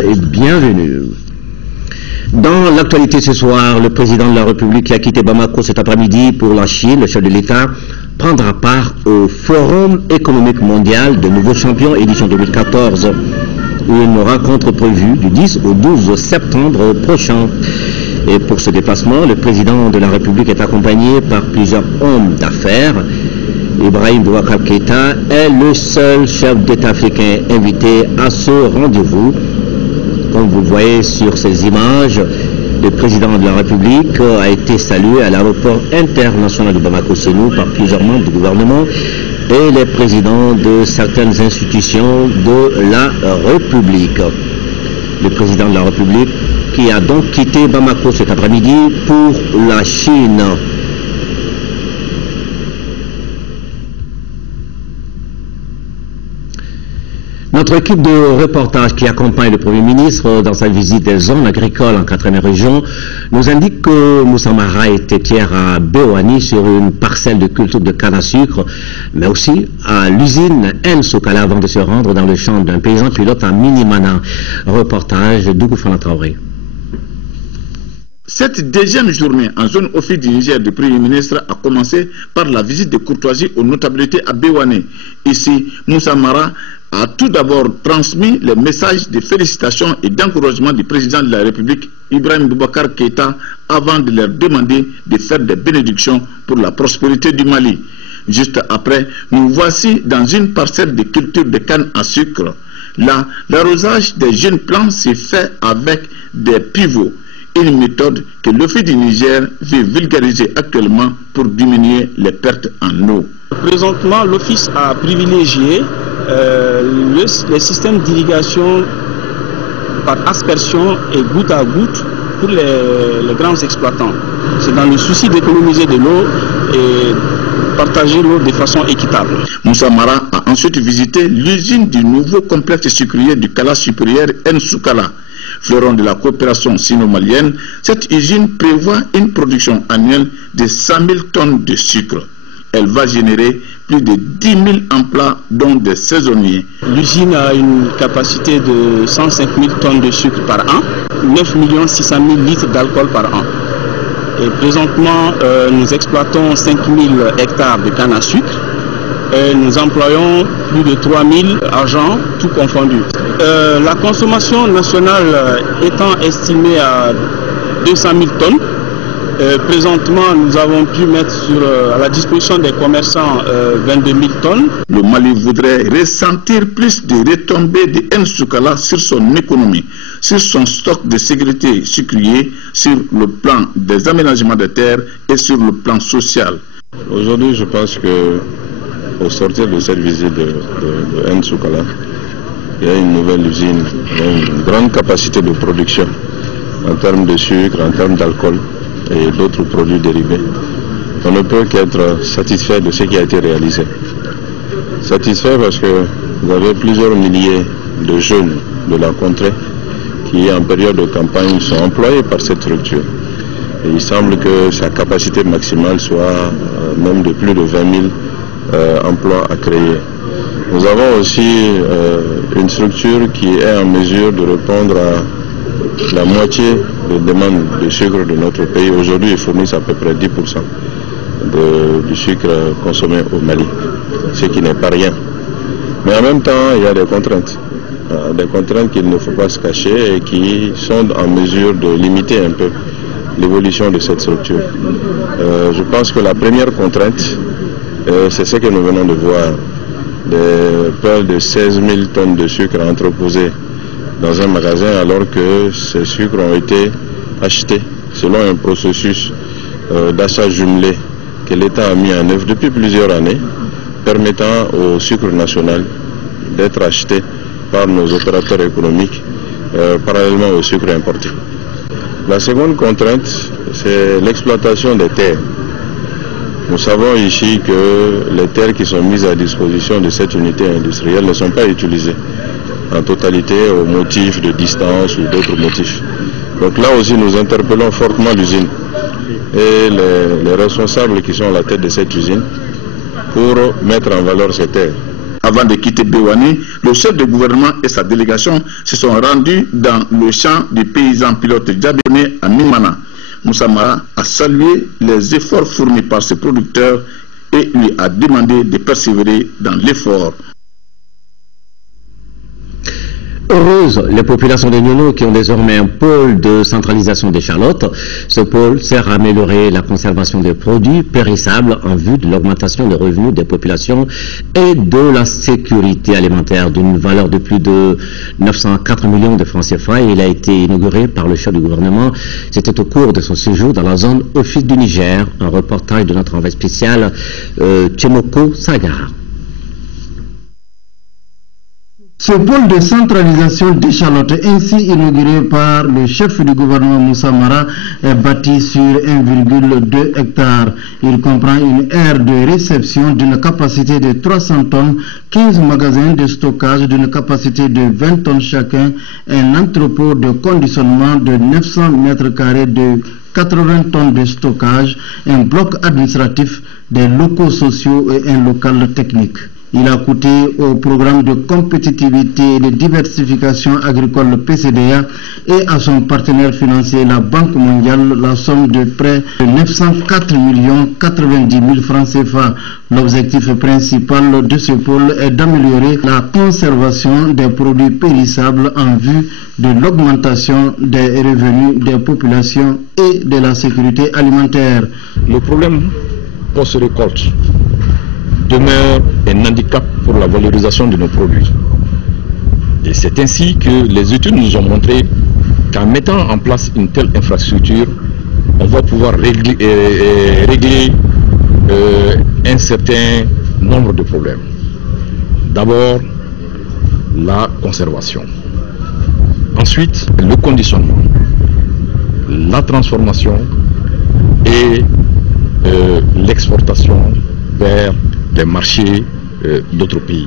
Et bienvenue. Dans l'actualité ce soir, le président de la République qui a quitté Bamako cet après-midi pour la Chine, le chef de l'État, prendra part au Forum économique mondial de nouveaux champions édition 2014. Une rencontre prévue du 10 au 12 septembre prochain. Et pour ce déplacement, le président de la République est accompagné par plusieurs hommes d'affaires. Ibrahim Boubacar Keïta est le seul chef d'État africain invité à ce rendez-vous. Comme vous voyez sur ces images, le président de la République a été salué à l'aéroport international de Bamako-Sénou par plusieurs membres du gouvernement et les présidents de certaines institutions de la République. Le président de la République qui a donc quitté Bamako cet après-midi pour la Chine. Notre équipe de reportage qui accompagne le Premier ministre dans sa visite des zones agricoles en 4e région nous indique que Moussa Mara était hier à Béouani sur une parcelle de culture de canne à sucre, mais aussi à l'usine Nsukala avant de se rendre dans le champ d'un paysan pilote à Minimana. Reportage d'Ougou Fana Traoré. Cette deuxième journée en zone office du Niger du Premier ministre a commencé par la visite de courtoisie aux notabilités à Béouani. Ici, Moussa Mara a tout d'abord transmis les messages de félicitations et d'encouragement du président de la République, Ibrahim Boubacar Keïta, avant de leur demander de faire des bénédictions pour la prospérité du Mali. Juste après, nous voici dans une parcelle de culture de canne à sucre. Là, l'arrosage des jeunes plants s'est fait avec des pivots, une méthode que l'Office du Niger veut vulgariser actuellement pour diminuer les pertes en eau. Présentement, l'Office a privilégié les systèmes d'irrigation par aspersion et goutte à goutte pour les grands exploitants. C'est dans le souci d'économiser de l'eau et partager l'eau de façon équitable. Moussa Mara a ensuite visité l'usine du nouveau complexe sucrier du Kala supérieur Nsukala. Fleuron de la coopération sino-malienne, cette usine prévoit une production annuelle de 100 000 tonnes de sucre. Elle va générer plus de 10 000 emplois, dont des saisonniers. L'usine a une capacité de 105 000 tonnes de sucre par an, 9 600 000 litres d'alcool par an. Et présentement, nous exploitons 5 000 hectares de canne à sucre. Et nous employons plus de 3 000 agents, tout confondu. La consommation nationale étant estimée à 200 000 tonnes, présentement, nous avons pu mettre à la disposition des commerçants 22 000 tonnes. Le Mali voudrait ressentir plus de retombées de Nsukala sur son économie, sur son stock de sécurité sucrier, sur le plan des aménagements de terres et sur le plan social. Aujourd'hui, je pense que au sortir de cette visite de Nsukala, il y a une nouvelle usine, il y a une grande capacité de production en termes de sucre, en termes d'alcool et d'autres produits dérivés. On ne peut qu'être satisfait de ce qui a été réalisé. Satisfait parce que vous avez plusieurs milliers de jeunes de la contrée qui, en période de campagne, sont employés par cette structure. Et il semble que sa capacité maximale soit même de plus de 20 000 emplois à créer. Nous avons aussi une structure qui est en mesure de répondre à la moitié des demandes de sucre de notre pays. Aujourd'hui, ils fournissent à peu près 10% du sucre consommé au Mali, ce qui n'est pas rien. Mais en même temps, il y a des contraintes qu'il ne faut pas se cacher et qui sont en mesure de limiter un peu l'évolution de cette structure. Je pense que la première contrainte, c'est ce que nous venons de voir, des pelles de 16 000 tonnes de sucre entreposées dans un magasin alors que ces sucres ont été achetés selon un processus d'achat jumelé que l'État a mis en œuvre depuis plusieurs années, permettant au sucre national d'être acheté par nos opérateurs économiques parallèlement au sucre importé. La seconde contrainte, c'est l'exploitation des terres. Nous savons ici que les terres qui sont mises à disposition de cette unité industrielle ne sont pas utilisées en totalité au motif de distance ou d'autres motifs. Donc là aussi, nous interpellons fortement l'usine et les responsables qui sont à la tête de cette usine pour mettre en valeur ces terres. Avant de quitter Béouani, le chef de gouvernement et sa délégation se sont rendus dans le champ du paysan pilote Djabéné à Nimana. Moussa Mara a salué les efforts fournis par ses producteurs et lui a demandé de persévérer dans l'effort. Heureuses les populations de Nyono qui ont désormais un pôle de centralisation d'échalotes. Ce pôle sert à améliorer la conservation des produits périssables en vue de l'augmentation des revenus des populations et de la sécurité alimentaire d'une valeur de plus de 904 millions de francs CFA. Il a été inauguré par le chef du gouvernement. C'était au cours de son séjour dans la zone Office du Niger. Un reportage de notre envoyé spécial Tchemoko Sagara. Ce pôle de centralisation d'échalotes, ainsi inauguré par le chef du gouvernement Moussa Mara, est bâti sur 1,2 hectares. Il comprend une aire de réception d'une capacité de 300 tonnes, 15 magasins de stockage d'une capacité de 20 tonnes chacun, un entrepôt de conditionnement de 900 mètres carrés de 80 tonnes de stockage, un bloc administratif, des locaux sociaux et un local technique. Il a coûté au programme de compétitivité et de diversification agricole PCDA et à son partenaire financier, la Banque mondiale, la somme de près de 904 090 000 francs CFA. L'objectif principal de ce pôle est d'améliorer la conservation des produits périssables en vue de l'augmentation des revenus des populations et de la sécurité alimentaire. Le problème post-récolte demeure un handicap pour la valorisation de nos produits. Et c'est ainsi que les études nous ont montré qu'en mettant en place une telle infrastructure, on va pouvoir régler un certain nombre de problèmes. D'abord, la conservation. Ensuite, le conditionnement, la transformation et l'exportation vers des marchés d'autres pays.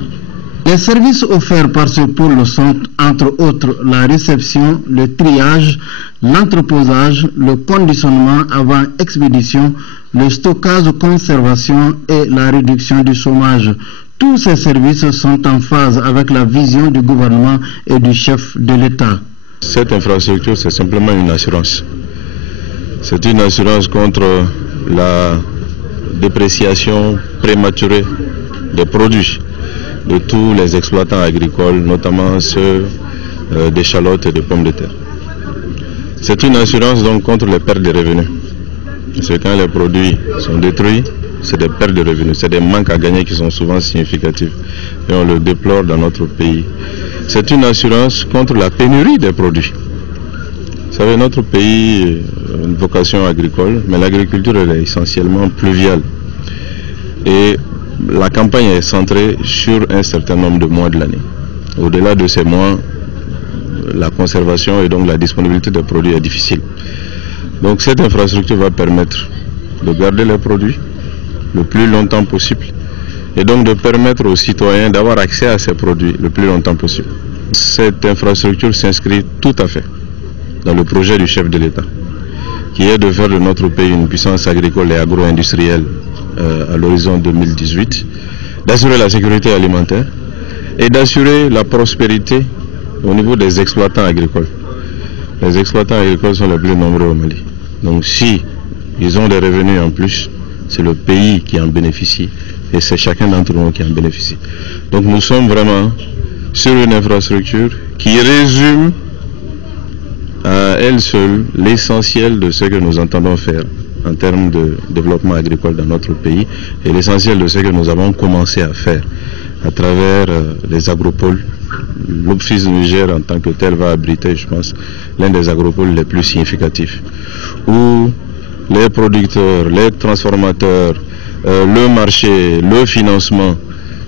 Les services offerts par ce pôle sont entre autres la réception, le triage, l'entreposage, le conditionnement avant expédition, le stockage, conservation et la réduction du chômage. Tous ces services sont en phase avec la vision du gouvernement et du chef de l'État. Cette infrastructure, c'est simplement une assurance. C'est une assurance contre la dépréciation prématurée des produits de tous les exploitants agricoles, notamment ceux d'échalotes et de pommes de terre. C'est une assurance donc contre les pertes de revenus. Parce que quand les produits sont détruits, c'est des pertes de revenus, c'est des manques à gagner qui sont souvent significatifs et on le déplore dans notre pays. C'est une assurance contre la pénurie des produits. Vous savez, notre pays a une vocation agricole, mais l'agriculture est essentiellement pluviale. Et la campagne est centrée sur un certain nombre de mois de l'année. Au-delà de ces mois, la conservation et donc la disponibilité des produits est difficile. Donc cette infrastructure va permettre de garder les produits le plus longtemps possible et donc de permettre aux citoyens d'avoir accès à ces produits le plus longtemps possible. Cette infrastructure s'inscrit tout à fait dans le projet du chef de l'État, qui est de faire de notre pays une puissance agricole et agro-industrielle à l'horizon 2018, d'assurer la sécurité alimentaire et d'assurer la prospérité au niveau des exploitants agricoles. Les exploitants agricoles sont les plus nombreux au Mali. Donc si ils ont des revenus en plus, c'est le pays qui en bénéficie et c'est chacun d'entre nous qui en bénéficie. Donc nous sommes vraiment sur une infrastructure qui résume à elle seule l'essentiel de ce que nous entendons faire en termes de développement agricole dans notre pays et l'essentiel de ce que nous avons commencé à faire à travers les agropoles. L'Office du Niger en tant que tel va abriter, je pense, l'un des agropoles les plus significatifs où les producteurs, les transformateurs, le marché, le financement,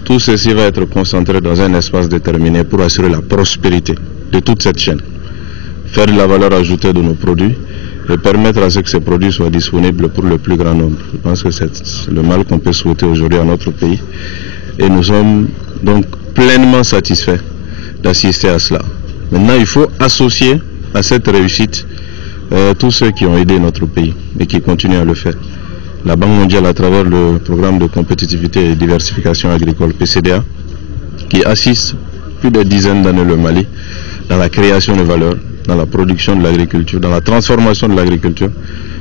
tout ceci va être concentré dans un espace déterminé pour assurer la prospérité de toute cette chaîne, faire de la valeur ajoutée de nos produits et permettre à ce que ces produits soient disponibles pour le plus grand nombre. Je pense que c'est le mal qu'on peut souhaiter aujourd'hui à notre pays et nous sommes donc pleinement satisfaits d'assister à cela. Maintenant, il faut associer à cette réussite tous ceux qui ont aidé notre pays et qui continuent à le faire. La Banque mondiale, à travers le programme de compétitivité et diversification agricole PCDA, qui assiste plus de dizaines d'années le Mali dans la création de valeur, dans la production de l'agriculture, dans la transformation de l'agriculture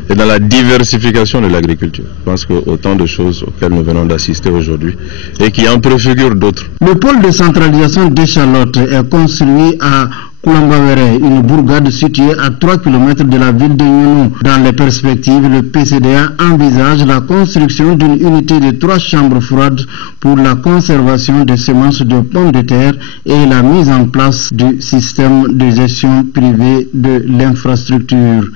et dans la diversification de l'agriculture. Je pense que autant de choses auxquelles nous venons d'assister aujourd'hui et qui en préfigurent d'autres. Le pôle de centralisation d'Échalote est construit à Koulambaveré, une bourgade située à 3 km de la ville de Younou. Dans les perspectives, le PCDA envisage la construction d'une unité de 3 chambres froides pour la conservation des semences de pommes de terre et la mise en place du système de gestion privée de l'infrastructure.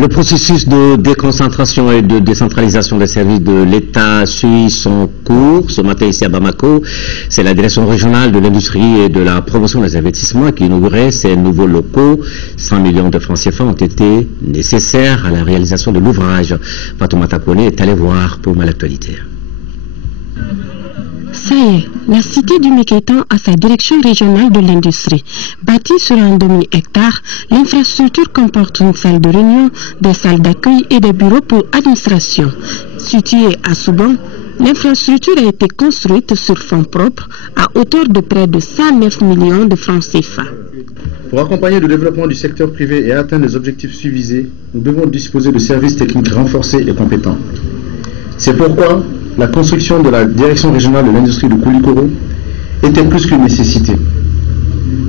Le processus de déconcentration et de décentralisation des services de l'État suit son cours. Ce matin ici à Bamako, c'est la direction régionale de l'industrie et de la promotion des investissements qui inaugurait ces nouveaux locaux. 100 millions de francs CFA ont été nécessaires à la réalisation de l'ouvrage. Fatoumata Kone est allé voir pour l'actualité. Ça y est, la cité du Mékétan a sa direction régionale de l'industrie. Bâtie sur un demi-hectare, l'infrastructure comporte une salle de réunion, des salles d'accueil et des bureaux pour administration. Située à Souban, l'infrastructure a été construite sur fonds propres à hauteur de près de 109 millions de francs CFA. Pour accompagner le développement du secteur privé et atteindre les objectifs suivisés, nous devons disposer de services techniques renforcés et compétents. C'est pourquoi la construction de la direction régionale de l'industrie de Koulikoro était plus qu'une nécessité.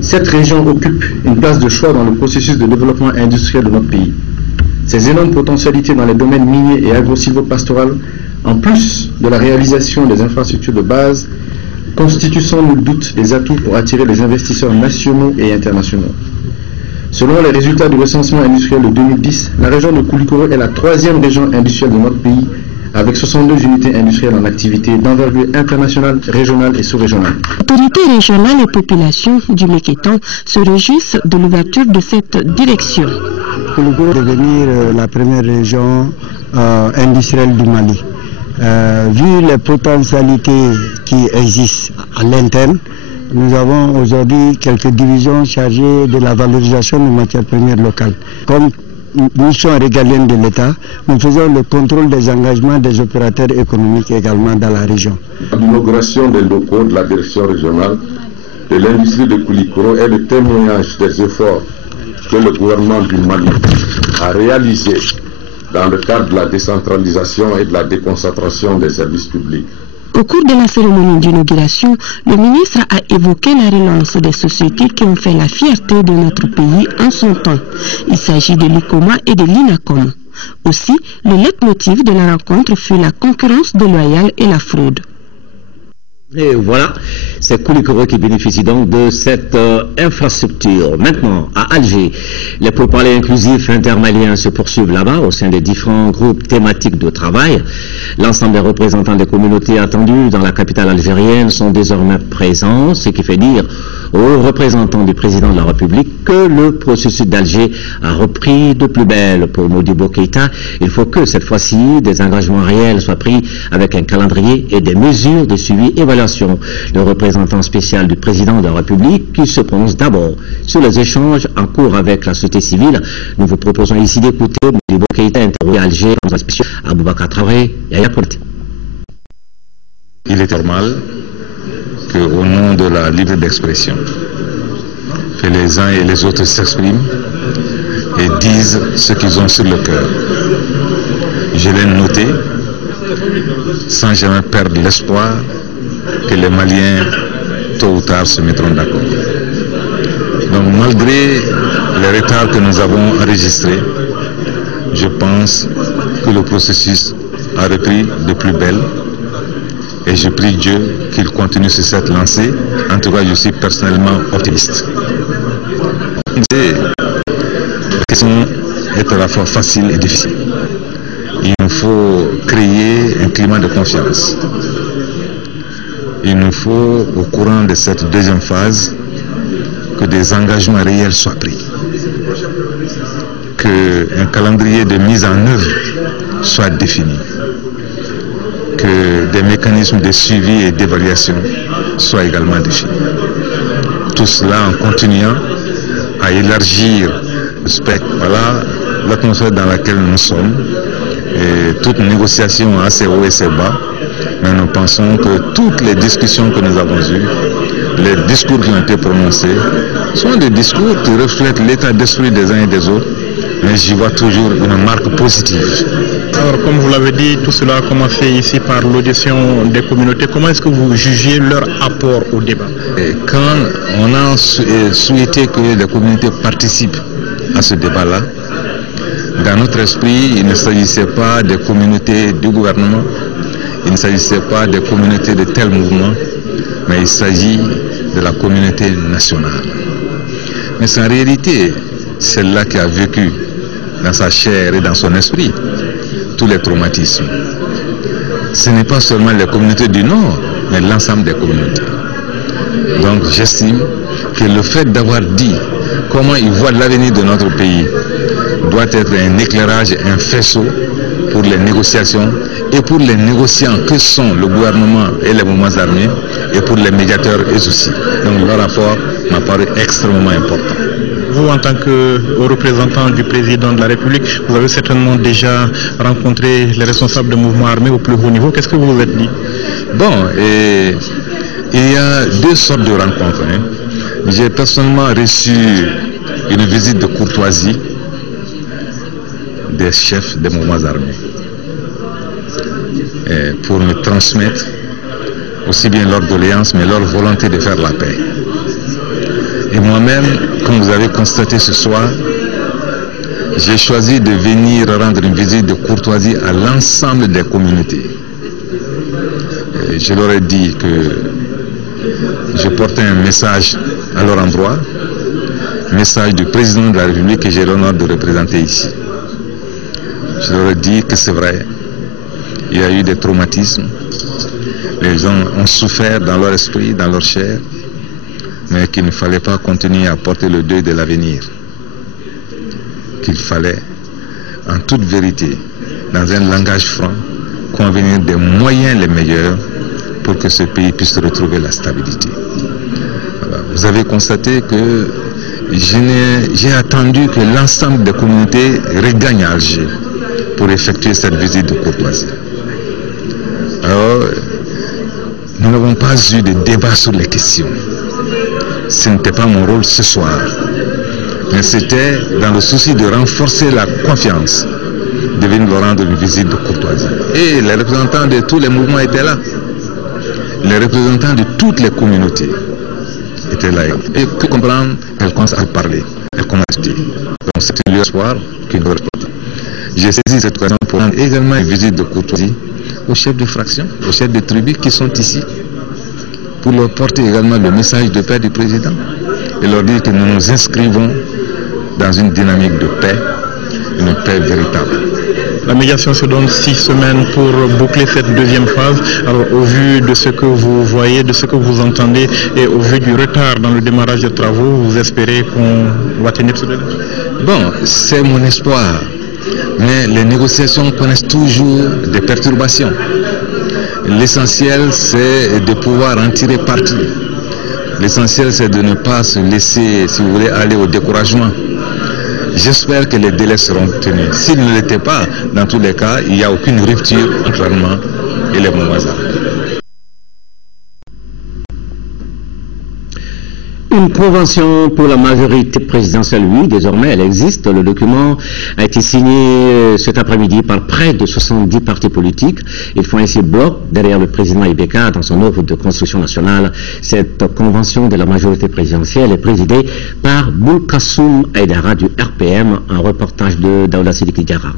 Cette région occupe une place de choix dans le processus de développement industriel de notre pays. Ces énormes potentialités dans les domaines miniers et agro-silvopastoral, en plus de la réalisation des infrastructures de base, constituent sans nul doute des atouts pour attirer les investisseurs nationaux et internationaux. Selon les résultats du recensement industriel de 2010, la région de Koulikoro est la 3e région industrielle de notre pays, avec 62 unités industrielles en activité d'envergure internationale, régionale et sous-régionale. Autorités régionales et populations du Mékétan se réjouissent de l'ouverture de cette direction. Koulikoro est devenir la première région industrielle du Mali. Vu les potentialités qui existent à l'interne, nous avons aujourd'hui quelques divisions chargées de la valorisation des matières premières locales. Comme nous sommes régaliens de l'État, nous faisons le contrôle des engagements des opérateurs économiques également dans la région. L'inauguration des locaux de la direction régionale de l'industrie de Koulikoro est le témoignage des efforts que le gouvernement du Mali a réalisés dans le cadre de la décentralisation et de la déconcentration des services publics. Au cours de la cérémonie d'inauguration, le ministre a évoqué la relance des sociétés qui ont fait la fierté de notre pays en son temps. Il s'agit de l'ICOMA et de l'INACOM. Aussi, le leitmotiv de la rencontre fut la concurrence déloyale et la fraude. Et voilà, c'est Koulikoro qui bénéficie donc de cette infrastructure. Maintenant, à Alger, les pourparlers inclusifs intermaliens se poursuivent là-bas au sein des différents groupes thématiques de travail. L'ensemble des représentants des communautés attendues dans la capitale algérienne sont désormais présents, ce qui fait dire aux représentants du président de la République que le processus d'Alger a repris de plus belle. Pour Modibo Keïta, il faut que cette fois-ci des engagements réels soient pris avec un calendrier et des mesures de suivi et évaluation. Le représentant spécial du président de la République qui se prononce d'abord sur les échanges en cours avec la société civile. Nous vous proposons ici d'écouter Modibo Keïta interrogé à Alger dans un spécial à Boubacar Traoré et à Yacolte. Il est normal qu'au nom de la libre d'expression, que les uns et les autres s'expriment et disent ce qu'ils ont sur le cœur. Je l'ai noté sans jamais perdre l'espoir que les Maliens, tôt ou tard, se mettront d'accord. Donc malgré les retards que nous avons enregistrés, je pense que le processus a repris de plus belle. Et je prie Dieu qu'il continue sur cette lancée. En tout cas, je suis personnellement optimiste. La question est à la fois facile et difficile. Il nous faut créer un climat de confiance. Il nous faut, au courant de cette deuxième phase, que des engagements réels soient pris. Qu'un calendrier de mise en œuvre soit défini. Que des mécanismes de suivi et d'évaluation soient également définis. Tout cela en continuant à élargir le spectre. Voilà l'atmosphère dans laquelle nous sommes. Et toute négociation assez haut et assez bas Mais nous pensons que toutes les discussions que nous avons eues, les discours qui ont été prononcés, sont des discours qui reflètent l'état d'esprit des uns et des autres, mais j'y vois toujours une marque positive. Alors, comme vous l'avez dit, tout cela a commencé ici par l'audition des communautés. Comment est-ce que vous jugez leur apport au débat? Et quand on a souhaité que les communautés participent à ce débat-là, dans notre esprit, il ne s'agissait pas des communautés du gouvernement, il ne s'agissait pas des communautés de tel mouvement, mais il s'agit de la communauté nationale. Mais c'est en réalité celle-là qui a vécu dans sa chair et dans son esprit tous les traumatismes. Ce n'est pas seulement les communautés du Nord, mais l'ensemble des communautés. Donc j'estime que le fait d'avoir dit comment ils voient l'avenir de notre pays doit être un éclairage, un faisceau pour les négociations et pour les négociants que sont le gouvernement et les mouvements armés et pour les médiateurs eux aussi. Donc leur rapport m'a paru extrêmement important. Vous, en tant que représentant du président de la République, vous avez certainement déjà rencontré les responsables de mouvements armés au plus haut niveau. Qu'est-ce que vous vous êtes dit? Bon, et il y a deux sortes de rencontres. J'ai personnellement reçu une visite de courtoisie des chefs des mouvements armés pour me transmettre aussi bien leur doléance mais leur volonté de faire la paix. Et moi-même, comme vous avez constaté ce soir, j'ai choisi de venir rendre une visite de courtoisie à l'ensemble des communautés. Et je leur ai dit que je portais un message à leur endroit, message du président de la République que j'ai l'honneur de représenter ici. Je leur ai dit que c'est vrai, il y a eu des traumatismes, les gens ont souffert dans leur esprit, dans leur chair, mais qu'il ne fallait pas continuer à porter le deuil de l'avenir. Qu'il fallait, en toute vérité, dans un langage franc, convenir des moyens les meilleurs pour que ce pays puisse retrouver la stabilité. Voilà. Vous avez constaté que j'ai attendu que l'ensemble des communautés regagnent à Alger pour effectuer cette visite de courtoisie. Alors, nous n'avons pas eu de débat sur les questions. Ce n'était pas mon rôle ce soir, mais c'était dans le souci de renforcer la confiance de venir leur rendre une visite de courtoisie. Et les représentants de tous les mouvements étaient là. Les représentants de toutes les communautés étaient là. Et pour comprendre, elles commencent à parler, elles commencent à dire. Donc c'est un lieu soir qui nous respecte. J'ai saisi cette occasion pour rendre également une visite de courtoisie aux chefs de fraction, aux chefs de tribus qui sont ici, pour leur porter également le message de paix du président et leur dire que nous nous inscrivons dans une dynamique de paix, une paix véritable. La médiation se donne 6 semaines pour boucler cette deuxième phase. Alors, au vu de ce que vous voyez, de ce que vous entendez et au vu du retard dans le démarrage des travaux, vous espérez qu'on va tenir ce délai? Bon, c'est mon espoir. Mais les négociations connaissent toujours des perturbations. L'essentiel, c'est de pouvoir en tirer parti. L'essentiel, c'est de ne pas se laisser, si vous voulez, aller au découragement. J'espère que les délais seront tenus. S'ils ne l'étaient pas, dans tous les cas, il n'y a aucune rupture entre l'armement et les mouvements armés. Une convention pour la majorité présidentielle, oui, désormais elle existe. Le document a été signé cet après-midi par près de 70 partis politiques. Ils font ainsi bloc derrière le président Ibeka dans son œuvre de construction nationale. Cette convention de la majorité présidentielle est présidée par Boulkassoum Aïdara du RPM, un reportage de Daouda Sidiki Diarra.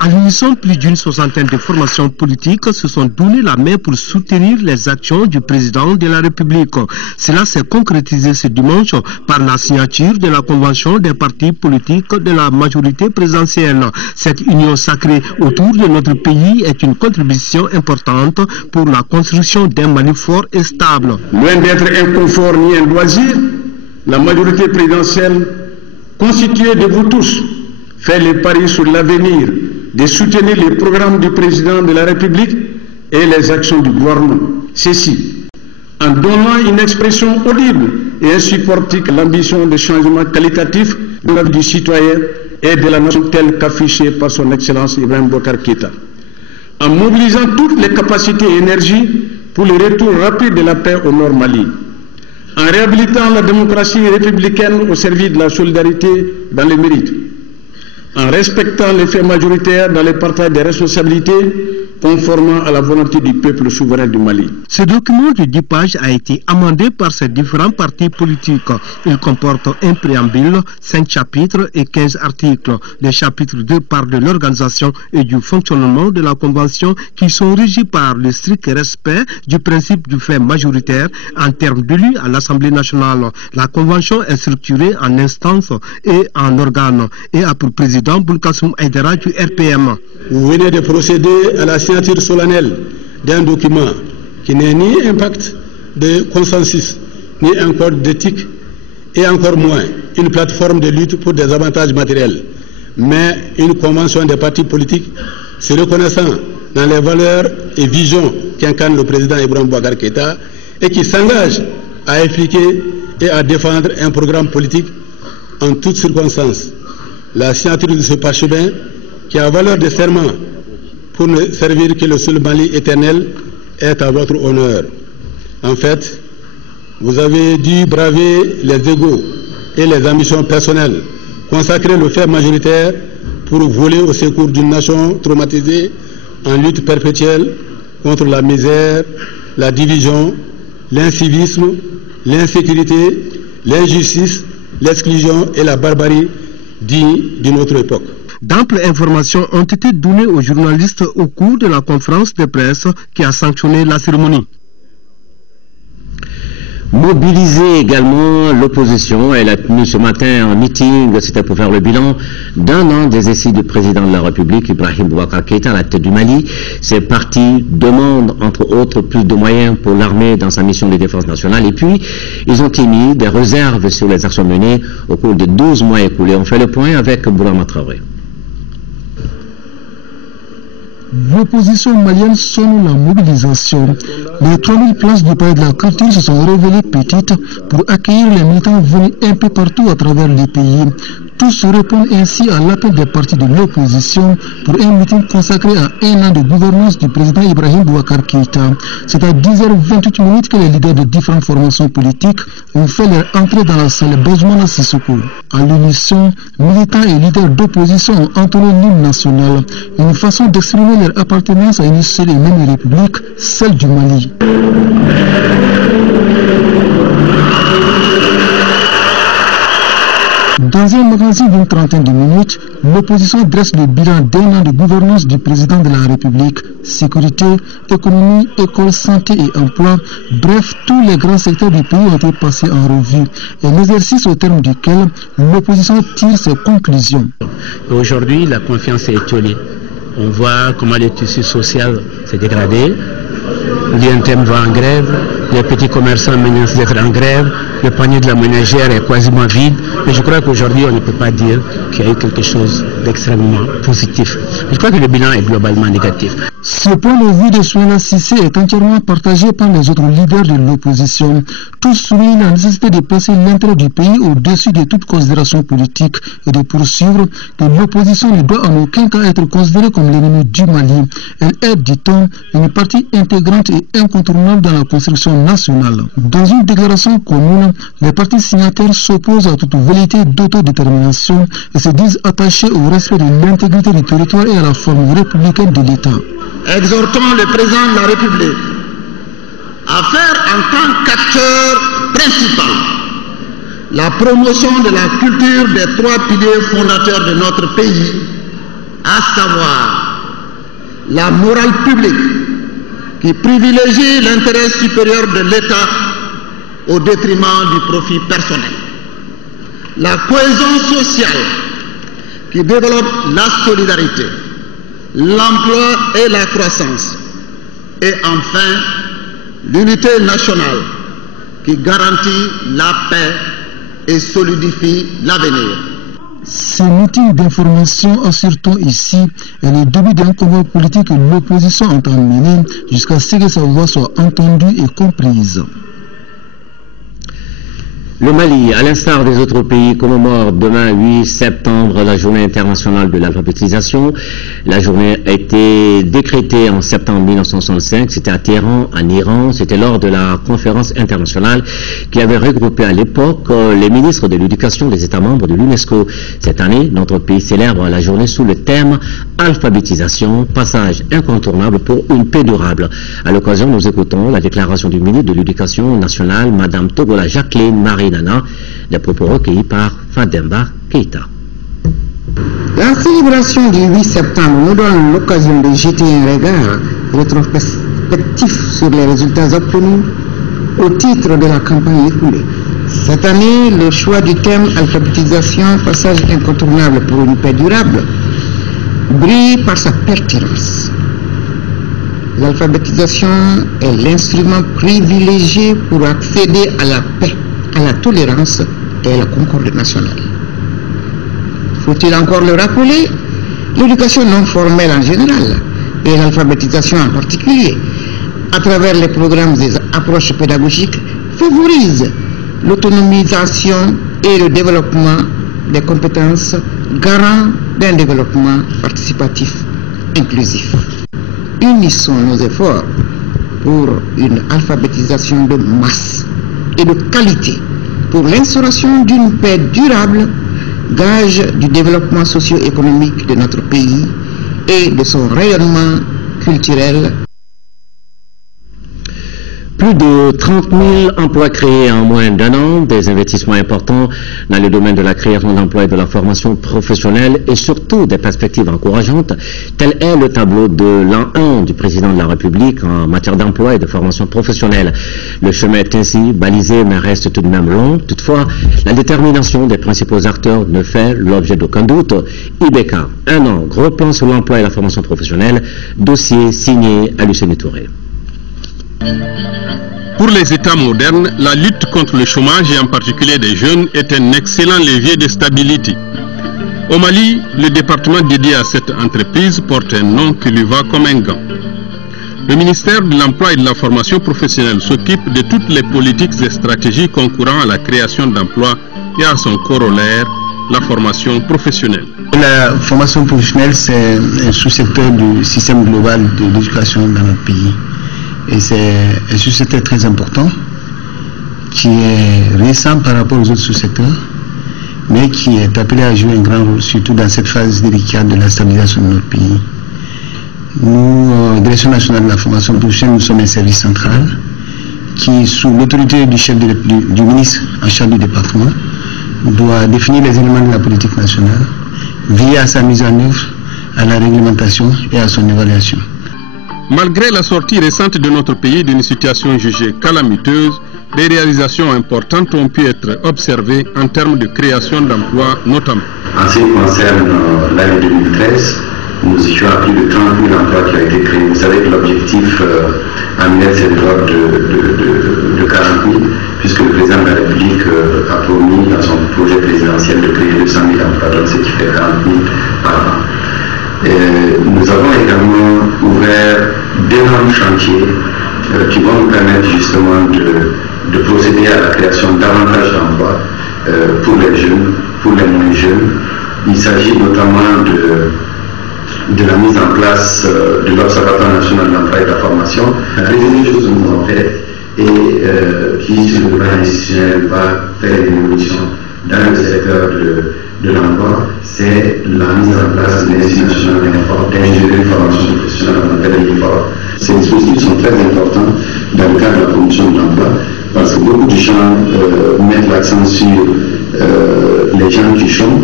À l'unisson, plus d'une soixantaine de formations politiques se sont donné la main pour soutenir les actions du président de la République. Cela s'est concrétisé ce dimanche par la signature de la convention des partis politiques de la majorité présidentielle. Cette union sacrée autour de notre pays est une contribution importante pour la construction d'un Mali fort et stable. Loin d'être un confort ni un loisir, la majorité présidentielle, constituée de vous tous, fait le pari sur l'avenir de soutenir les programmes du président de la République et les actions du gouvernement. Ceci, en donnant une expression audible et insupportable à l'ambition de changement qualitatif de la vie du citoyen et de la nation telle qu'affichée par son Excellence Ibrahim Boubacar Keïta. en mobilisant toutes les capacités et énergies pour le retour rapide de la paix au Nord Mali, en réhabilitant la démocratie républicaine au service de la solidarité dans le mérite, en respectant les faits majoritaires dans le partage des responsabilités, conformément à la volonté du peuple souverain du Mali. Ce document de 10 pages a été amendé par ces différents partis politiques. Il comporte un préambule, 5 chapitres et 15 articles. Les chapitres 2 parlent de l'organisation et du fonctionnement de la Convention qui sont régis par le strict respect du principe du fait majoritaire en termes d'élus à l'Assemblée nationale. La Convention est structurée en instances et en organes et a pour président Boulkassoum Aïdara du RPM. Vous venez de procéder à la signature solennelle d'un document qui n'est ni un pacte de consensus, ni un code d'éthique, et encore moins une plateforme de lutte pour des avantages matériels, mais une convention des partis politiques se reconnaissant dans les valeurs et visions qu'incarne le président Ibrahim Boubacar Keïta et qui s'engage à appliquer et à défendre un programme politique en toutes circonstances. La signature de ce parchemin, qui a valeur de serment pour ne servir que le seul Mali éternel, est à votre honneur. En fait, vous avez dû braver les égos et les ambitions personnelles, consacrer le fait majoritaire pour voler au secours d'une nation traumatisée en lutte perpétuelle contre la misère, la division, l'incivisme, l'insécurité, l'injustice, l'exclusion et la barbarie dignes d'une autre époque. D'amples informations ont été données aux journalistes au cours de la conférence de presse qui a sanctionné la cérémonie. Mobiliser également l'opposition. Elle a tenu ce matin un meeting, c'était pour faire le bilan d'un an des essais du président de la République, Ibrahim Boubacar Keïta, à la tête du Mali. Ces partis demandent, entre autres, plus de moyens pour l'armée dans sa mission de défense nationale. Et puis, ils ont émis des réserves sur les actions menées au cours des 12 mois écoulés. On fait le point avec Boulama Traoré. L'opposition malienne sonne la mobilisation. Les 3000 places du palais de la culture se sont révélées petites pour accueillir les militants venus un peu partout à travers le pays. Tous répondent ainsi à l'appel des partis de l'opposition pour un meeting consacré à un an de gouvernance du président Ibrahim Boubacar Keïta. C'est à 10h28 que les leaders de différentes formations politiques ont fait leur entrée dans la salle Bozoumana Sissoko. À l'unisson, militants et leaders d'opposition ont entonné l'hymne national, une façon d'exprimer leur appartenance à une seule et même république, celle du Mali. Dans un magazine d'une trentaine de minutes, l'opposition dresse le bilan d'un an de gouvernance du président de la République. Sécurité, économie, école, santé et emploi, bref, tous les grands secteurs du pays ont été passés en revue. Un exercice au terme duquel l'opposition tire ses conclusions. Aujourd'hui, la confiance est étiolée. On voit comment le tissu social s'est dégradé. L'INTM va en grève, les petits commerçants menacent d'être en grève, le panier de la ménagère est quasiment vide. Mais je crois qu'aujourd'hui, on ne peut pas dire qu'il y a eu quelque chose d'extrêmement positif. Je crois que le bilan est globalement négatif. Ce point de vue de Soumaïla Cissé est entièrement partagé par les autres leaders de l'opposition. Tous soulignent la nécessité de placer l'intérêt du pays au-dessus de toute considération politique et de poursuivre que l'opposition ne doit en aucun cas être considérée comme l'ennemi du Mali. Elle est, dit-on, une partie intégrante et incontournable dans la construction nationale. Dans une déclaration commune, les partis signataires s'opposent à toute velléité d'autodétermination et se disent attachés au respect de l'intégrité du territoire et à la forme républicaine de l'État. Exhortons le président de la République à faire en tant qu'acteur principal la promotion de la culture des 3 piliers fondateurs de notre pays, à savoir la morale publique qui privilégie l'intérêt supérieur de l'État au détriment du profit personnel, la cohésion sociale qui développe la solidarité, l'emploi et la croissance, et enfin l'unité nationale qui garantit la paix et solidifie l'avenir. Ces meetings d'information, assure-t-on ici, est le début d'un combat politique que l'opposition entend mener jusqu'à ce que sa voix soit entendue et comprise. Le Mali, à l'instar des autres pays, commémore demain 8 septembre la journée internationale de l'alphabétisation. La journée a été décrétée en septembre 1965. C'était à Téhéran, en Iran. C'était lors de la conférence internationale qui avait regroupé à l'époque les ministres de l'éducation des États membres de l'UNESCO. Cette année, notre pays célèbre la journée sous le thème alphabétisation, passage incontournable pour une paix durable. À l'occasion, nous écoutons la déclaration du ministre de l'Éducation nationale, Madame Togola Jacqueline Marie Nana, des propos recueillis par Fademba Keita. La célébration du 8 septembre nous donne l'occasion de jeter un regard rétrospectif sur les résultats obtenus au titre de la campagne écoulée. Cette année, le choix du thème alphabétisation, passage incontournable pour une paix durable, brille par sa pertinence. L'alphabétisation est l'instrument privilégié pour accéder à la paix, à la tolérance et à la concorde nationale. Faut-il encore le rappeler? L'éducation non formelle en général et l'alphabétisation en particulier, à travers les programmes et approches pédagogiques, favorise l'autonomisation et le développement des compétences garant d'un développement participatif inclusif. Unissons nos efforts pour une alphabétisation de masse et de qualité, pour l'instauration d'une paix durable, gage du développement socio-économique de notre pays et de son rayonnement culturel. Plus de 30 000 emplois créés en moins d'un an, des investissements importants dans le domaine de la création d'emplois et de la formation professionnelle et surtout des perspectives encourageantes. Tel est le tableau de l'an 1 du président de la République en matière d'emploi et de formation professionnelle. Le chemin est ainsi balisé mais reste tout de même long. Toutefois, la détermination des principaux acteurs ne fait l'objet d'aucun doute. IBK, un an, gros plan sur l'emploi et la formation professionnelle, dossier signé à Lucien Touré. Pour les États modernes, la lutte contre le chômage et en particulier des jeunes est un excellent levier de stabilité. Au Mali, le département dédié à cette entreprise porte un nom qui lui va comme un gant. Le ministère de l'Emploi et de la Formation professionnelle s'occupe de toutes les politiques et stratégies concourant à la création d'emplois et à son corollaire, la formation professionnelle. La formation professionnelle, c'est un sous-secteur du système global de l'éducation dans notre pays. Et c'est un sous-secteur très important qui est récent par rapport aux autres sous-secteurs, mais qui est appelé à jouer un grand rôle, surtout dans cette phase délicate de la stabilisation de notre pays. Nous, Direction nationale de la formation professionnelle, nous sommes un service central qui, sous l'autorité du chef du ministre en charge du département, doit définir les éléments de la politique nationale, veiller à sa mise en œuvre, à la réglementation et à son évaluation. Malgré la sortie récente de notre pays d'une situation jugée calamiteuse, des réalisations importantes ont pu être observées en termes de création d'emplois notamment. En ce qui concerne l'année 2013, nous étions à plus de 30 000 emplois qui ont été créés. Vous savez que l'objectif annuel, c'est de l'ordre de 40 000, puisque le président de la République a promis dans son projet présidentiel de créer 200 000 emplois, donc ce qui fait 40 000 par an. Nous avons également ouvert d'énormes chantiers qui vont nous permettre justement de procéder à la création davantage d'emplois pour les jeunes, pour les moins jeunes. Il s'agit notamment de la mise en place de l'Observatoire national de l'emploi et de la formation. La deuxième chose que nous avons fait et qui, sur le plan institutionnel, va faire une évolution dans le secteur de l'emploi, c'est la mise en place de l'Institut national d'ingénierie de formation professionnelle qu'on appelle l'IFOR. Ces dispositifs sont très importants dans le cadre de la promotion de l'emploi parce que beaucoup de gens mettent l'accent sur les gens qui chôment,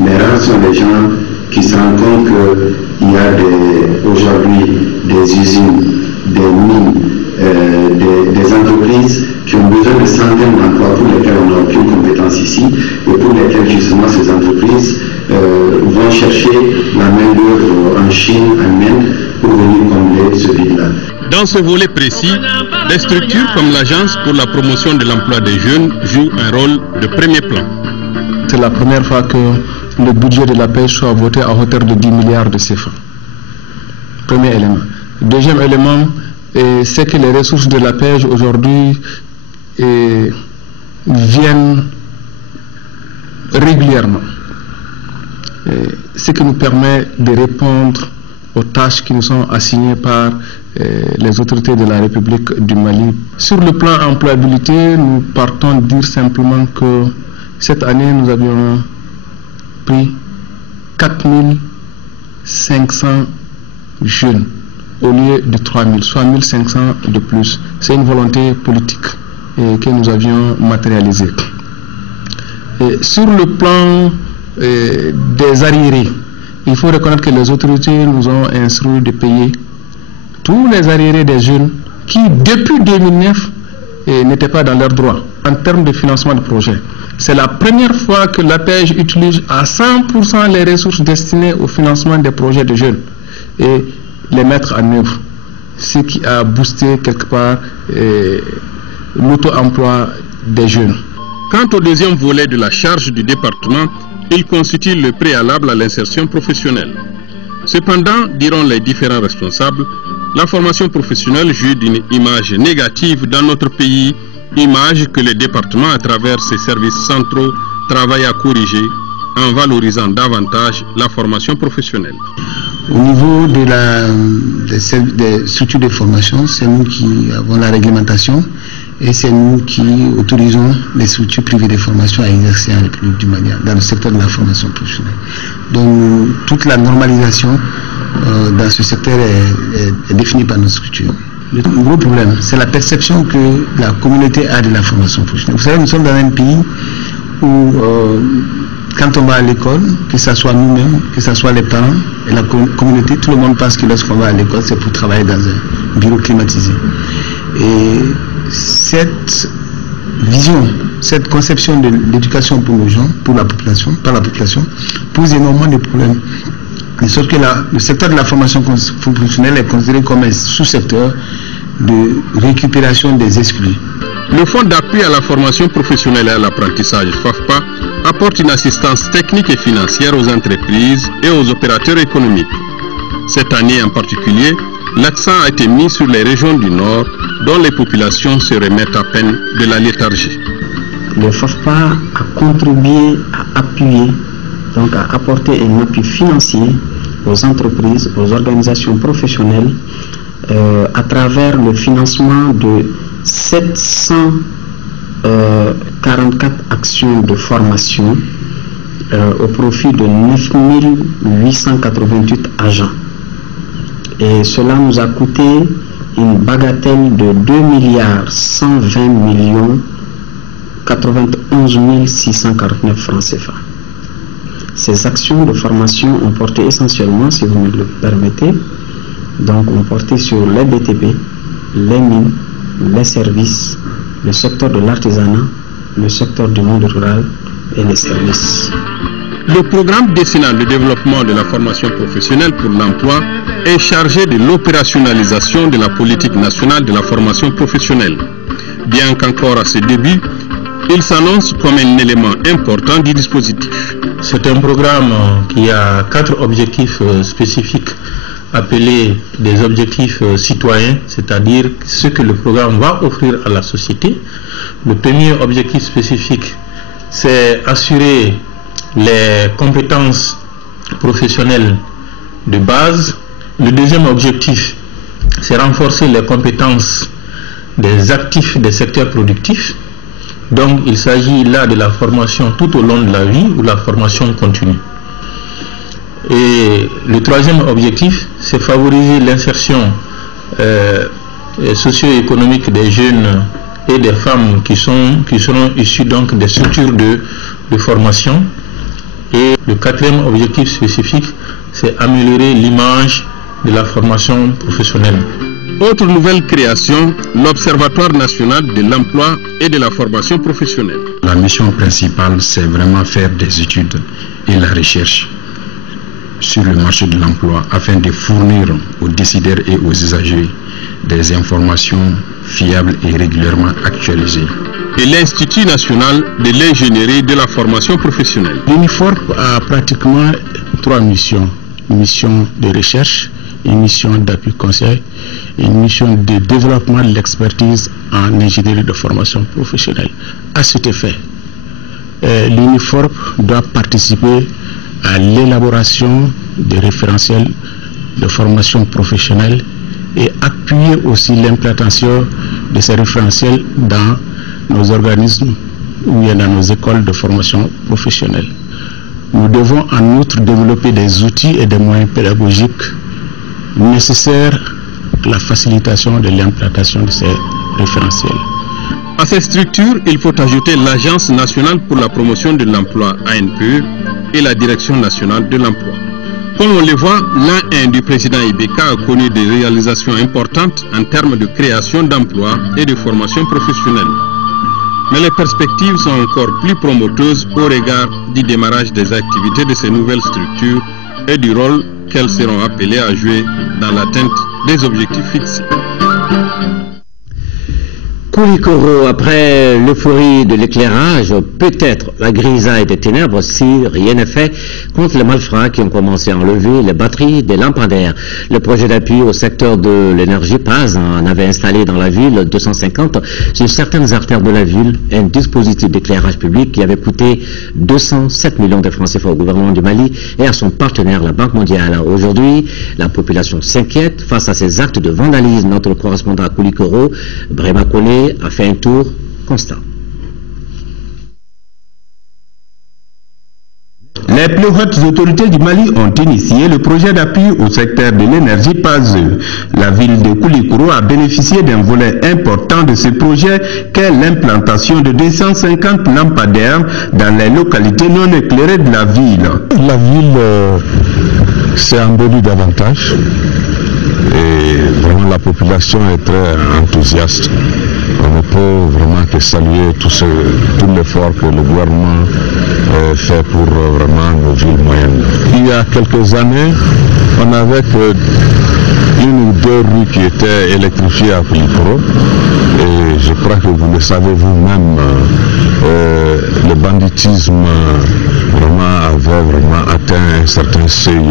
mais rares sont les gens qui se rendent compte qu'il y a aujourd'hui des usines, des mines, des entreprises qui ont besoin de centaines d'emplois pour lesquels on n'a aucune compétence ici et pour lesquels justement ces entreprises vont chercher la main-d'œuvre en Chine, en Inde pour venir combler ce vide-là. Dans ce volet précis, des structures comme l'Agence pour la promotion de l'emploi des jeunes jouent un rôle de premier plan. C'est la première fois que le budget de la pêche soit voté à hauteur de 10 milliards de CFA. Premier élément. Deuxième élément, c'est que les ressources de la pêche aujourd'hui viennent ce qui nous permet de répondre aux tâches qui nous sont assignées par les autorités de la République du Mali. Sur le plan employabilité, nous partons dire simplement que cette année, nous avions pris 4500 jeunes au lieu de 3000, soit 1500 de plus. C'est une volonté politique que nous avions matérialisée. Sur le plan des arriérés, il faut reconnaître que les autorités nous ont instruit de payer tous les arriérés des jeunes qui, depuis 2009, n'étaient pas dans leurs droits en termes de financement de projet. C'est la première fois que l'APEJ utilise à 100% les ressources destinées au financement des projets de jeunes et les mettre en œuvre, ce qui a boosté quelque part l'auto-emploi des jeunes. Quant au deuxième volet de la charge du département, il constitue le préalable à l'insertion professionnelle. Cependant, diront les différents responsables, la formation professionnelle jouit d'une image négative dans notre pays, image que le département, à travers ses services centraux, travaille à corriger en valorisant davantage la formation professionnelle. Au niveau des structures de formation, c'est nous qui avons la réglementation et c'est nous qui autorisons les structures privées de formation à exercer en République du Mali dans le secteur de la formation professionnelle. Donc toute la normalisation dans ce secteur est définie par nos structures. Le gros problème, c'est la perception que la communauté a de la formation professionnelle. Vous savez, nous sommes dans un pays où quand on va à l'école, que ce soit nous-mêmes, que ce soit les parents et la communauté, tout le monde pense que lorsqu'on va à l'école, c'est pour travailler dans un bureau climatisé. Et cette vision, cette conception de l'éducation pour nos gens, pour la population, par la population, pose énormément de problèmes. Sauf que le secteur de la formation professionnelle est considéré comme un sous-secteur de récupération des exclus. Le Fonds d'appui à la formation professionnelle et à l'apprentissage FAFPA apporte une assistance technique et financière aux entreprises et aux opérateurs économiques. Cette année en particulier, l'accent a été mis sur les régions du Nord dont les populations se remettent à peine de la léthargie. Le FAFPA a contribué à appuyer, donc à apporter un appui financier aux entreprises, aux organisations professionnelles à travers le financement de 744 actions de formation au profit de 9888 agents. Et cela nous a coûté une bagatelle de 2,120,091,649 francs CFA. Ces actions de formation ont porté essentiellement, si vous me le permettez, donc ont porté sur les BTP, les mines, les services, le secteur de l'artisanat, le secteur du monde rural et les services. Le programme décennal de développement de la formation professionnelle pour l'emploi est chargé de l'opérationnalisation de la politique nationale de la formation professionnelle. Bien qu'encore à ses débuts, il s'annonce comme un élément important du dispositif. C'est un programme qui a 4 objectifs spécifiques appelés des objectifs citoyens, c'est-à-dire ce que le programme va offrir à la société. Le premier objectif spécifique, c'est assurer les compétences professionnelles de base. Le deuxième objectif, c'est renforcer les compétences des actifs des secteurs productifs. Donc il s'agit là de la formation tout au long de la vie ou la formation continue. Et le troisième objectif, c'est favoriser l'insertion socio-économique des jeunes et des femmes qui seront issus donc des structures de formation. Et le quatrième objectif spécifique, c'est améliorer l'image de la formation professionnelle. Autre nouvelle création, l'Observatoire national de l'emploi et de la formation professionnelle. La mission principale, c'est vraiment faire des études et la recherche sur le marché de l'emploi afin de fournir aux décideurs et aux usagers des informations fiables et régulièrement actualisées. Et l'Institut national de l'ingénierie de la formation professionnelle. L'UNIFORP a pratiquement 3 missions. Une mission de recherche, une mission d'appui conseil et une mission de développement de l'expertise en ingénierie de formation professionnelle. À cet effet, l'UNIFORP doit participer à l'élaboration des référentiels de formation professionnelle et appuyer aussi l'implantation de ces référentiels dans nos organismes ou bien dans nos écoles de formation professionnelle. Nous devons en outre développer des outils et des moyens pédagogiques nécessaires à la facilitation de l'implantation de ces référentiels. À ces structures, il faut ajouter l'Agence nationale pour la promotion de l'emploi ANPE et la Direction nationale de l'emploi. Comme on le voit, l'an 1 du président Ibeka a connu des réalisations importantes en termes de création d'emplois et de formation professionnelle. Mais les perspectives sont encore plus promoteuses au regard du démarrage des activités de ces nouvelles structures et du rôle qu'elles seront appelées à jouer dans l'atteinte des objectifs fixés. Koulikoro, après l'euphorie de l'éclairage, peut-être la grisaille des ténèbres si rien n'est fait contre les malfrats qui ont commencé à enlever les batteries des lampadaires. Le projet d'appui au secteur de l'énergie PAZ en avait installé dans la ville 250 sur certaines artères de la ville un dispositif d'éclairage public qui avait coûté 207 millions de francs CFA au gouvernement du Mali et à son partenaire, la Banque mondiale. Aujourd'hui, la population s'inquiète face à ces actes de vandalisme. Notre correspondant à Koulikoro, Brema Kone, a fait un tour constant. Les plus hautes autorités du Mali ont initié le projet d'appui au secteur de l'énergie PAZ. La ville de Koulikoro a bénéficié d'un volet important de ce projet qu'est l'implantation de 250 lampadaires dans les localités non éclairées de la ville. La ville s'est embellie davantage et vraiment la population est très enthousiaste. On ne peut vraiment que saluer tout l'effort que le gouvernement fait pour vraiment nos villes moyennes. Il y a quelques années, on avait que une ou deux rues qui étaient électrifiées à Koulikoro. Et je crois que vous le savez vous-même, le banditisme avait vraiment atteint un certain seuil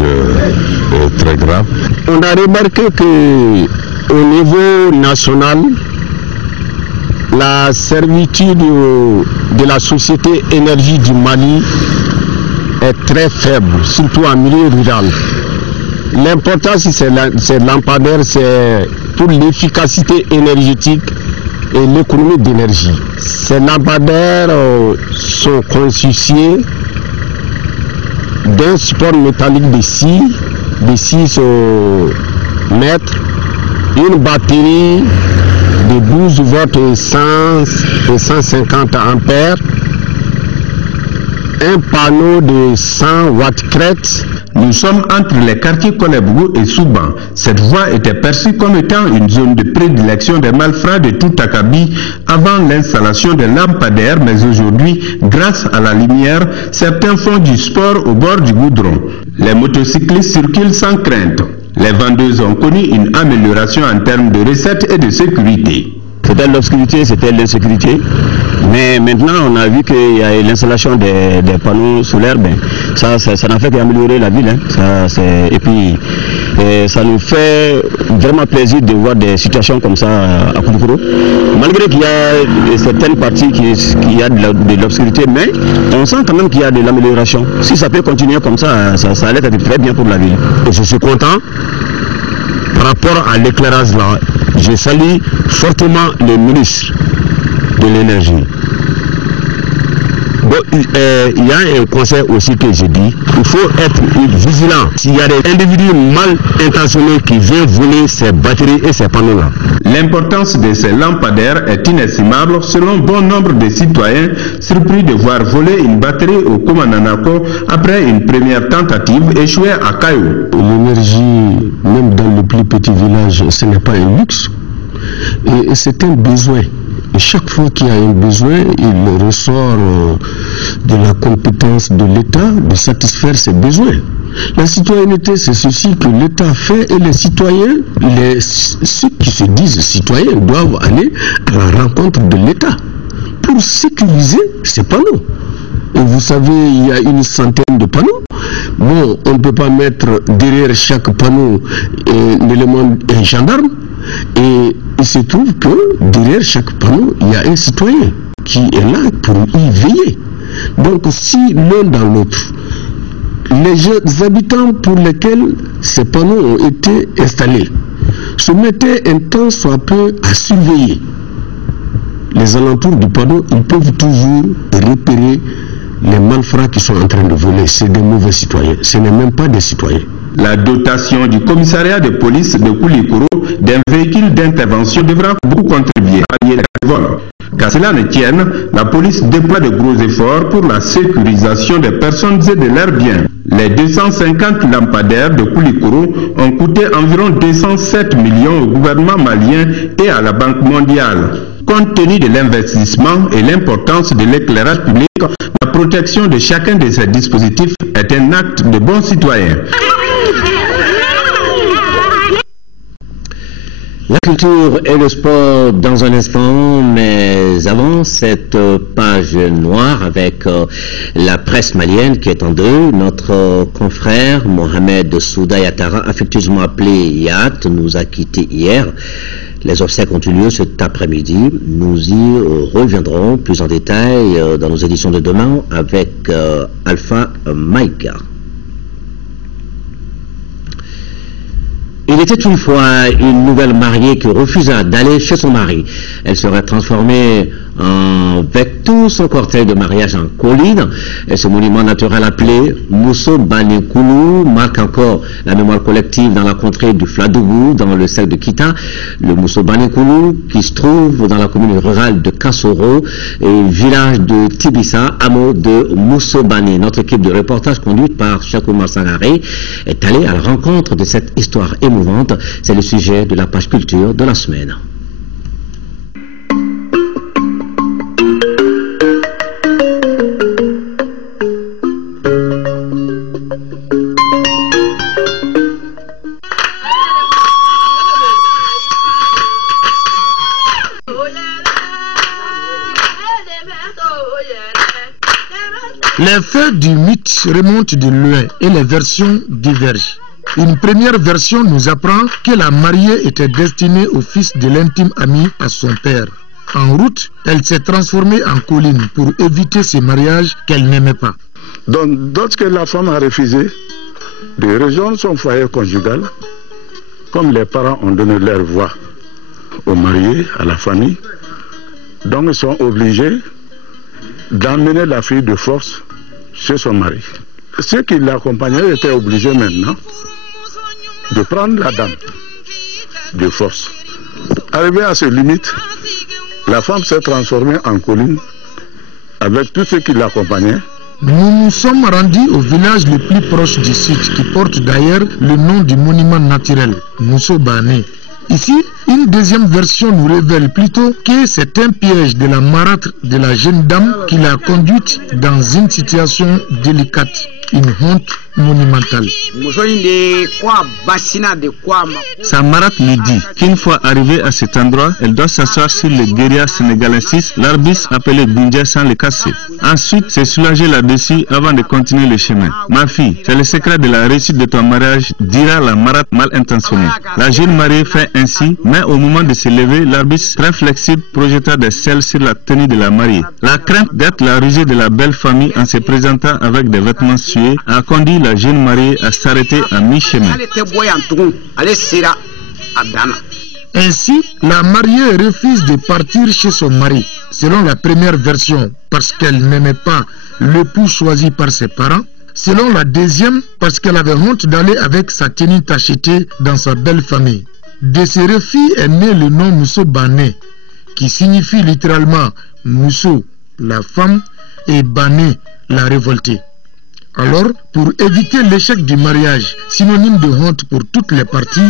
très grave. On a remarqué qu'au niveau national, la servitude de la société énergie du Mali est très faible, surtout en milieu rural. L'important, c'est lampadaire, c'est pour l'efficacité énergétique et l'économie d'énergie. Ces lampadaires sont constitués d'un support métallique de 6 mètres, une batterie de 12 volts et 150 ampères, un panneau de 100 watts crête. Nous sommes entre les quartiers Kolebou et Souban. Cette voie était perçue comme étant une zone de prédilection des malfrats de tout Akabi avant l'installation des lampadaires, mais aujourd'hui, grâce à la lumière, certains font du sport au bord du goudron. Les motocyclistes circulent sans crainte. Les vendeuses ont connu une amélioration en termes de recettes et de sécurité. C'était l'obscurité, c'était l'insécurité. Mais maintenant, on a vu qu'il y a l'installation des panneaux solaires. Ça n'a fait qu'améliorer la ville. Et puis, ça nous fait vraiment plaisir de voir des situations comme ça à Koulikoro. Malgré qu'il y a certaines parties qui a de l'obscurité, mais on sent quand même qu'il y a de l'amélioration. Si ça peut continuer comme ça allait être très bien pour la ville. Et je suis content. Par rapport à l'éclairage là, je salue fortement le ministre de l'énergie. Bon, il y a un conseil aussi que je dis, il faut être vigilant. S'il y a des individus mal intentionnés qui viennent voler ces batteries et ces panneaux-là. L'importance de ces lampadaires est inestimable selon bon nombre de citoyens surpris de voir voler une batterie au Komananako après une première tentative échouée à Kayou. L'énergie, même dans le plus petit village, ce n'est pas un luxe. Et c'est un besoin. Et chaque fois qu'il y a un besoin, il ressort de la compétence de l'État de satisfaire ses besoins. La citoyenneté, c'est ceci que l'État fait et les citoyens, ceux qui se disent citoyens, doivent aller à la rencontre de l'État pour sécuriser ces panneaux. Et vous savez, il y a une centaine de panneaux. Bon, on ne peut pas mettre derrière chaque panneau un gendarme. Et il se trouve que derrière chaque panneau, il y a un citoyen qui est là pour y veiller. Donc si l'un dans l'autre, les habitants pour lesquels ces panneaux ont été installés se mettaient un temps soit peu à surveiller les alentours du panneau, ils peuvent toujours repérer les malfrats qui sont en train de voler. C'est des mauvais citoyens, ce n'est même pas des citoyens. La dotation du commissariat de police de Koulikoro d'un véhicule d'intervention devra beaucoup contribuer à pallier les vols. Qu'à cela ne tienne, la police déploie de gros efforts pour la sécurisation des personnes et de leurs biens. Les 250 lampadaires de Koulikoro ont coûté environ 207 millions au gouvernement malien et à la Banque mondiale. Compte tenu de l'investissement et l'importance de l'éclairage public, la protection de chacun de ces dispositifs est un acte de bon citoyen. La culture et le sport dans un instant, mais avant cette page noire avec la presse malienne qui est en deuil, notre confrère Mohamed Souda Yatara, affectueusement appelé Yat, nous a quittés hier. Les obsèques ont eu lieu cet après-midi. Nous y reviendrons plus en détail dans nos éditions de demain avec Alpha Maïka. Il était une fois une nouvelle mariée qui refusa d'aller chez son mari. Elle serait transformée avec tout son cortège de mariage en colline. Et ce monument naturel appelé Mousso Banekoulou marque encore la mémoire collective dans la contrée du Fladougou, dans le cercle de Kita. Le Mousso Banekoulou, qui se trouve dans la commune rurale de Kassoro et village de Tibissa, hameau de Mousso Bane. Notre équipe de reportage conduite par Chakoumar Sangaré est allée à la rencontre de cette histoire émouvante. C'est le sujet de la page culture de la semaine. Les faits du mythe remontent de loin et les versions divergent. Une première version nous apprend que la mariée était destinée au fils de l'intime ami à son père. En route, elle s'est transformée en colline pour éviter ce mariage qu'elle n'aimait pas. Donc, lorsque la femme a refusé de rejoindre son foyer conjugal, comme les parents ont donné leur voix au marié, à la famille, donc ils sont obligés d'emmener la fille de force chez son mari. Ceux qui l'accompagnaient étaient obligés maintenant de prendre la dame de force. Arrivé à ces limites, la femme s'est transformée en colline avec tous ceux qui l'accompagnaient. Nous nous sommes rendus au village le plus proche du site qui porte d'ailleurs le nom du monument naturel, Mousso Bane. Ici, une deuxième version nous révèle plutôt que c'est un piège de la marâtre de la jeune dame qui l'a conduite dans une situation délicate, une honte monumentale. Sa marâtre lui dit qu'une fois arrivée à cet endroit, elle doit s'asseoir sur le guérilla sénégalensis, l'arbis appelé Gunja sans le casser. Ensuite, se soulager là-dessus avant de continuer le chemin. Ma fille, c'est le secret de la réussite de ton mariage, dira la marâtre mal intentionnée. La jeune mariée fait ainsi, mais au moment de se lever, l'arbis très flexible projeta des selles sur la tenue de la mariée. La crainte d'être la rusée de la belle famille en se présentant avec des vêtements sués a conduit la jeune mariée à s'arrêter à mi-chemin. Ainsi, la mariée refuse de partir chez son mari, selon la première version, parce qu'elle n'aimait pas l'époux choisi par ses parents. Selon la deuxième, parce qu'elle avait honte d'aller avec sa tenue tachetée dans sa belle famille. De ce refus est né le nom Mousso Bane, qui signifie littéralement Mousso, la femme, et Bane, la révoltée. Alors, pour éviter l'échec du mariage, synonyme de honte pour toutes les parties,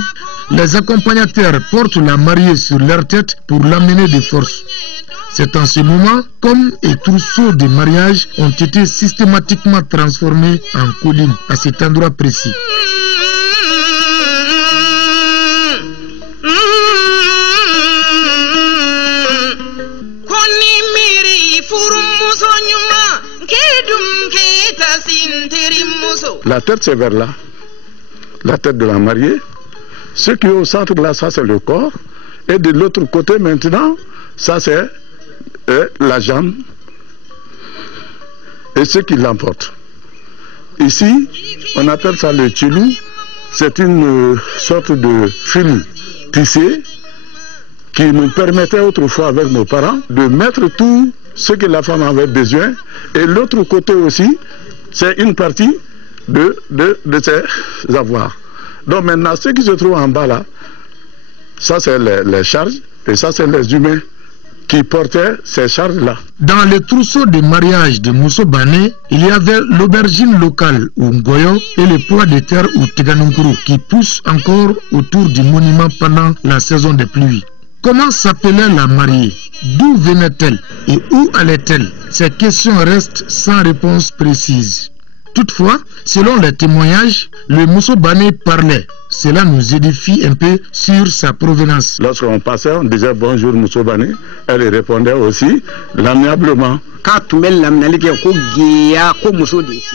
les accompagnateurs portent la mariée sur leur tête pour l'amener de force. C'est en ce moment, comme et trousseaux de mariage ont été systématiquement transformés en collines à cet endroit précis. La tête c'est vers là, la tête de la mariée. Ce qui est au centre là, ça c'est le corps. Et de l'autre côté maintenant, ça c'est la jambe. Et ce qui l'emporte. Ici, on appelle ça le tchilou. C'est une sorte de fil tissé qui nous permettait autrefois avec nos parents de mettre tout ce que la femme avait besoin. Et l'autre côté aussi, c'est une partie de ses avoirs. Donc maintenant, ce qui se trouve en bas là, ça c'est les charges et ça c'est les humains qui portaient ces charges-là. Dans le trousseau de mariage de Mousso Bané, il y avait l'aubergine locale ou Ngoyo et le pois de terre ou Teganunkuru qui poussent encore autour du monument pendant la saison des pluies. Comment s'appelait la mariée? D'où venait-elle et où allait-elle? Ces questions restent sans réponse précise. Toutefois, selon les témoignages, le Mousso Bané parlait. Cela nous édifie un peu sur sa provenance. Lorsqu'on passait, on disait bonjour Mousso Bané. Elle répondait aussi l'amiablement.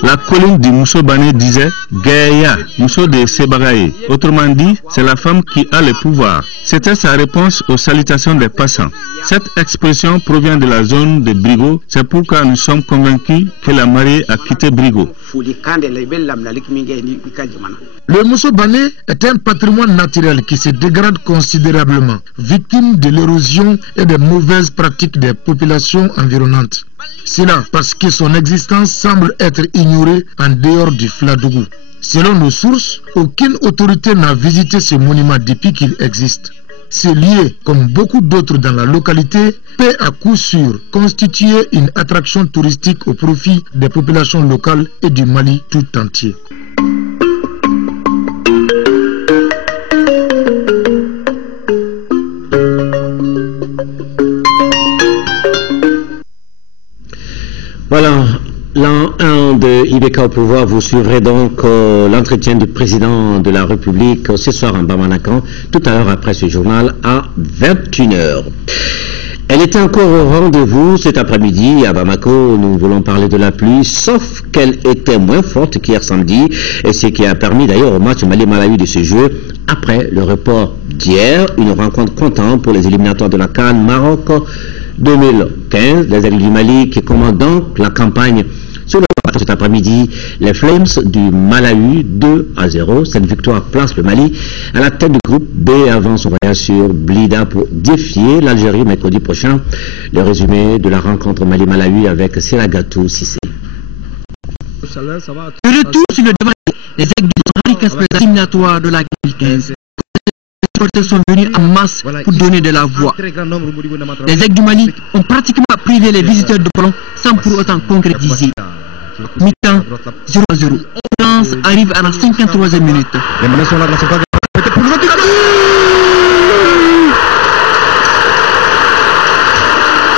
La colline du Mousso Bané disait Gaïa, Mousso de Sebagaye. Autrement dit, c'est la femme qui a le pouvoir. C'était sa réponse aux salutations des passants. Cette expression provient de la zone de Brigo. C'est pourquoi nous sommes convaincus que la mariée a quitté Brigo. Le Mousso Bané est un patrimoine naturel qui se dégrade considérablement, victime de l'érosion et des mauvaises pratiques des populations environnantes. Cela parce que son existence semble être ignorée en dehors du Fladougou. Selon nos sources, aucune autorité n'a visité ce monument depuis qu'il existe. Ce lieu, comme beaucoup d'autres dans la localité, peut à coup sûr constituer une attraction touristique au profit des populations locales et du Mali tout entier. Voilà, l'an 1 de IBK au pouvoir, vous suivrez donc l'entretien du président de la République ce soir en Bamanakan, tout à l'heure après ce journal à 21h. Elle était encore au rendez-vous cet après-midi à Bamako. Nous voulons parler de la pluie, sauf qu'elle était moins forte qu'hier samedi, et ce qui a permis d'ailleurs au match Mali-Malawi de se jouer après le report d'hier. Une rencontre comptante pour les éliminatoires de la CAN Maroc 2015, les alliés du Mali qui commandent donc la campagne sur le cet après-midi. Les Flames du Malawi 2-0. Cette victoire place le Mali à la tête du groupe B avant son voyage sur Blida pour défier l'Algérie mercredi prochain. Le résumé de la rencontre Mali-Malawi avec Siragatou Sissé. Le retour sur le devant des aigles du Kasper éliminatoire de la 2015. Les supporters sont venus en masse pour donner de la voix. Les aigles du Mali ont pratiquement privé les visiteurs de ballon sans pour autant concrétiser. Mi-temps 0-0. France arrive à la 53e minute.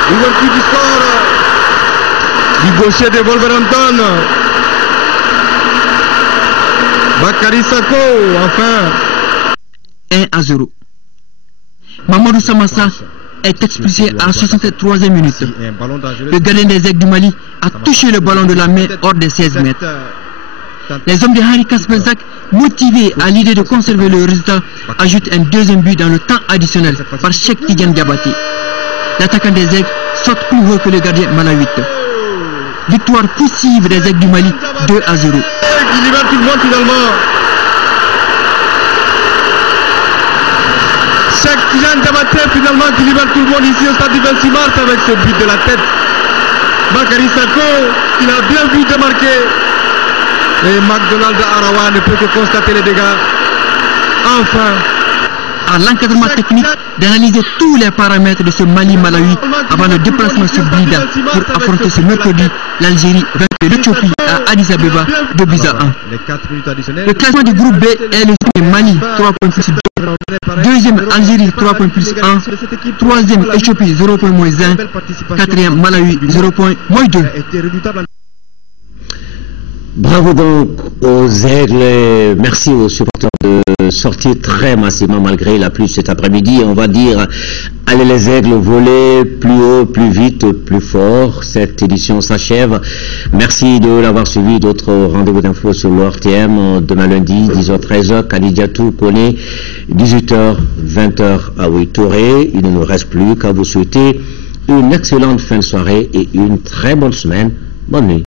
Ouverture du score du gaucher de Wolverhampton. Bakary Sako, enfin. 1-0. Mamadou Samassa est expulsé à la 63e minute. Le gardien des aigles du Mali a touché le ballon de la main hors des 16 mètres. Les hommes de Henri Kasperzak, motivés à l'idée de conserver le résultat, ajoutent un deuxième but dans le temps additionnel par Cheikh Tidiane Diabaté. L'attaquant des aigles saute plus haut que le gardien malawite. Victoire poussive des aigles du Mali 2-0. Il libère tout le monde finalement. Cheikh Tidiane Diabaté finalement qui libère tout le monde ici au stade du 26 mars avec ce but de la tête. Bakary Sako, il a bien vu démarquer. Et McDonald Arawa ne peut que constater les dégâts. Enfin. À l'encadrement technique d'analyser tous les paramètres de ce Mali-Malawi avant le déplacement sur Blida pour affronter ce mercredi l'Algérie vainqueur l'Éthiopie à Addis Abeba 2-1. Le classement du groupe B est le Mali 3 points plus 2, deuxième Algérie 3 points plus 1, troisième Éthiopie 0 points moins 1, quatrième Malawi 0 points moins 2. Bravo donc aux aigles, merci aux supporters de sortir très massivement malgré la pluie cet après-midi. On va dire, allez les aigles, voler plus haut, plus vite, plus fort. Cette édition s'achève. Merci de l'avoir suivi. D'autres rendez-vous d'infos sur l'ORTM demain lundi, 10h-13h, Kalidiatou, Koné, 18h, 20h à Ouitouré. Il ne nous reste plus qu'à vous souhaiter une excellente fin de soirée et une très bonne semaine. Bonne nuit.